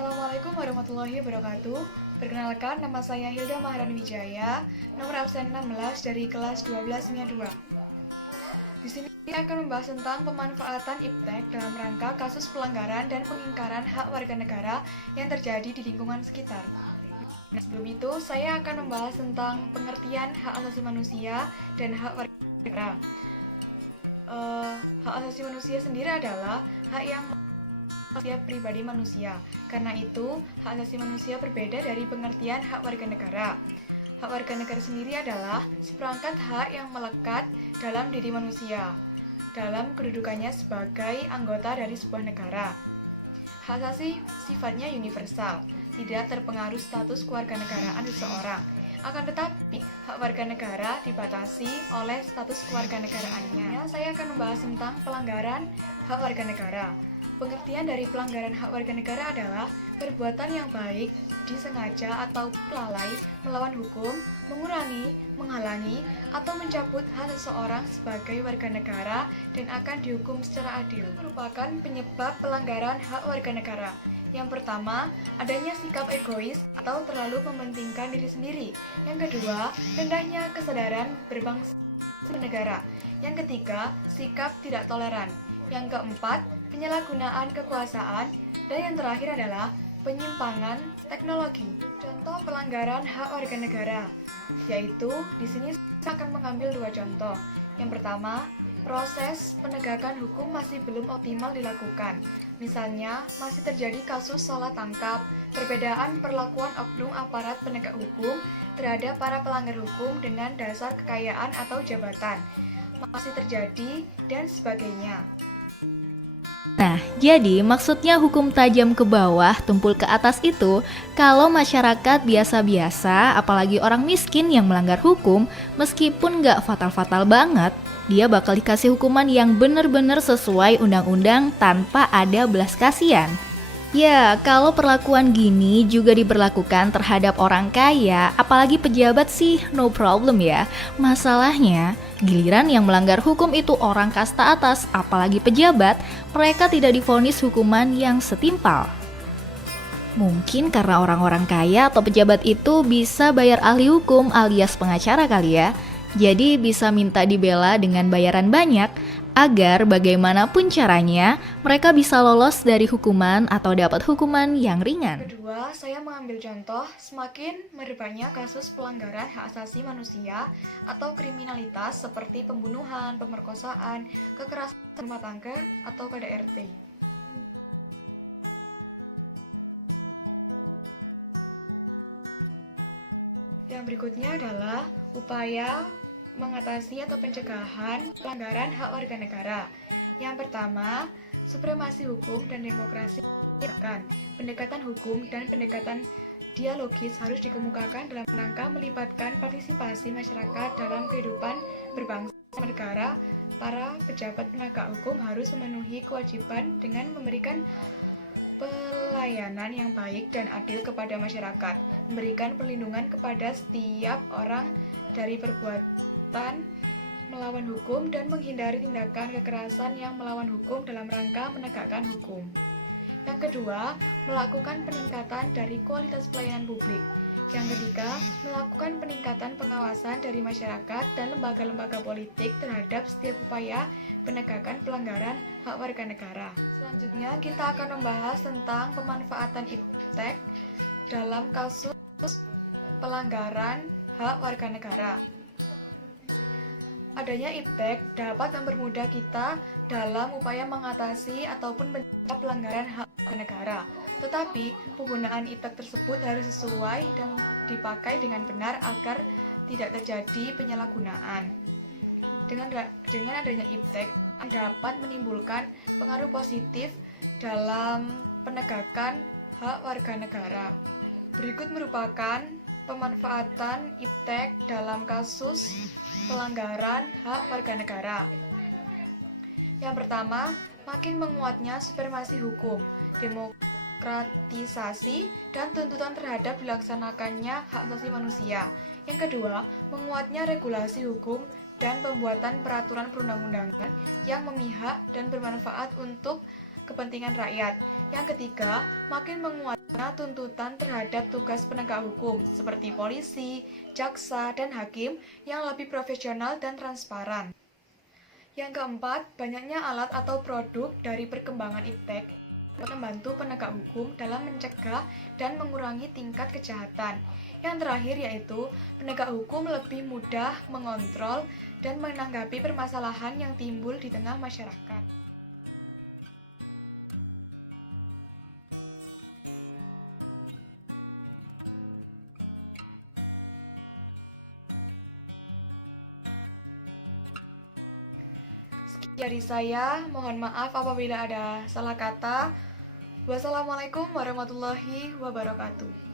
Assalamualaikum warahmatullahi wabarakatuh. Perkenalkan, nama saya Hilda Maharani Wijaya, nomor absen 16 dari kelas 12 MIA 2. Di sini saya akan membahas tentang pemanfaatan iptek dalam rangka kasus pelanggaran dan pengingkaran hak warga negara yang terjadi di lingkungan sekitar. Sebelum itu, saya akan membahas tentang pengertian hak asasi manusia dan hak warga negara. Hak asasi manusia sendiri adalah hak yang manusia pribadi manusia. Karena itu, hak asasi manusia berbeda dari pengertian hak warga negara. Hak warga negara sendiri adalah seperangkat hak yang melekat dalam diri manusia, dalam kedudukannya sebagai anggota dari sebuah negara. Hak asasi sifatnya universal, tidak terpengaruh status kewarganegaraan seseorang. Akan tetapi, hak warga negara dibatasi oleh status kewarganegaraannya. Saya akan membahas tentang pelanggaran hak warga negara. Pengertian dari pelanggaran hak warga negara adalah perbuatan yang baik, disengaja atau lalai melawan hukum, mengurangi, menghalangi, atau mencabut hak seseorang sebagai warga negara dan akan dihukum secara adil. Merupakan penyebab pelanggaran hak warga negara. Yang pertama, adanya sikap egois atau terlalu mementingkan diri sendiri. Yang kedua, rendahnya kesadaran berbangsa negara. Yang ketiga, sikap tidak toleran. Yang keempat, penyalahgunaan kekuasaan, dan yang terakhir adalah penyimpangan teknologi. Contoh pelanggaran hak warga negara, yaitu di sini saya akan mengambil dua contoh. Yang pertama, proses penegakan hukum masih belum optimal dilakukan. Misalnya, masih terjadi kasus salah tangkap, perbedaan perlakuan oknum aparat penegak hukum terhadap para pelanggar hukum dengan dasar kekayaan atau jabatan, masih terjadi, dan sebagainya. Nah, jadi maksudnya hukum tajam ke bawah, tumpul ke atas itu kalau masyarakat biasa-biasa, apalagi orang miskin yang melanggar hukum, meskipun nggak fatal-fatal banget, dia bakal dikasih hukuman yang bener-bener sesuai undang-undang tanpa ada belas kasihan. Ya, kalau perlakuan gini juga diberlakukan terhadap orang kaya, apalagi pejabat sih no problem ya. Masalahnya, giliran yang melanggar hukum itu orang kasta atas, apalagi pejabat, mereka tidak divonis hukuman yang setimpal. Mungkin karena orang-orang kaya atau pejabat itu bisa bayar ahli hukum alias pengacara kali ya. Jadi bisa minta dibela dengan bayaran banyak, agar bagaimanapun caranya mereka bisa lolos dari hukuman atau dapat hukuman yang ringan. Kedua, saya mengambil contoh semakin merebaknya kasus pelanggaran hak asasi manusia atau kriminalitas seperti pembunuhan, pemerkosaan, kekerasan rumah tangga, atau KDRT. Yang berikutnya adalah upaya mengatasi atau pencegahan pelanggaran hak warga negara. Yang pertama, supremasi hukum dan demokrasi. Pendekatan hukum dan pendekatan dialogis harus dikemukakan dalam rangka melibatkan partisipasi masyarakat dalam kehidupan berbangsa negara. Para pejabat penegak hukum harus memenuhi kewajiban dengan memberikan pelayanan yang baik dan adil kepada masyarakat, memberikan perlindungan kepada setiap orang dari perbuatan melawan hukum dan menghindari tindakan kekerasan yang melawan hukum dalam rangka menegakkan hukum. Yang kedua, melakukan peningkatan dari kualitas pelayanan publik. Yang ketiga, melakukan peningkatan pengawasan dari masyarakat dan lembaga-lembaga politik terhadap setiap upaya penegakan pelanggaran hak warga negara. Selanjutnya, kita akan membahas tentang pemanfaatan iptek dalam kasus pelanggaran hak warga negara. Adanya iptek dapat mempermudah kita dalam upaya mengatasi ataupun mencegah pelanggaran hak negara. Tetapi, penggunaan iptek tersebut harus sesuai dan dipakai dengan benar agar tidak terjadi penyalahgunaan. Dengan adanya iptek dapat menimbulkan pengaruh positif dalam penegakan hak warga negara. Berikut merupakan pemanfaatan iptek dalam kasus pelanggaran hak warga negara. Yang pertama, makin menguatnya supremasi hukum, demokratisasi, dan tuntutan terhadap dilaksanakannya hak asasi manusia. Yang kedua, menguatnya regulasi hukum dan pembuatan peraturan perundang-undangan yang memihak dan bermanfaat untuk kepentingan rakyat. Yang ketiga, makin menguatnya tuntutan terhadap tugas penegak hukum seperti polisi, jaksa, dan hakim yang lebih profesional dan transparan. Yang keempat, banyaknya alat atau produk dari perkembangan iptek membantu penegak hukum dalam mencegah dan mengurangi tingkat kejahatan. Yang terakhir yaitu penegak hukum lebih mudah mengontrol dan menanggapi permasalahan yang timbul di tengah masyarakat. Sekian dari saya, mohon maaf apabila ada salah kata. Wassalamualaikum warahmatullahi wabarakatuh.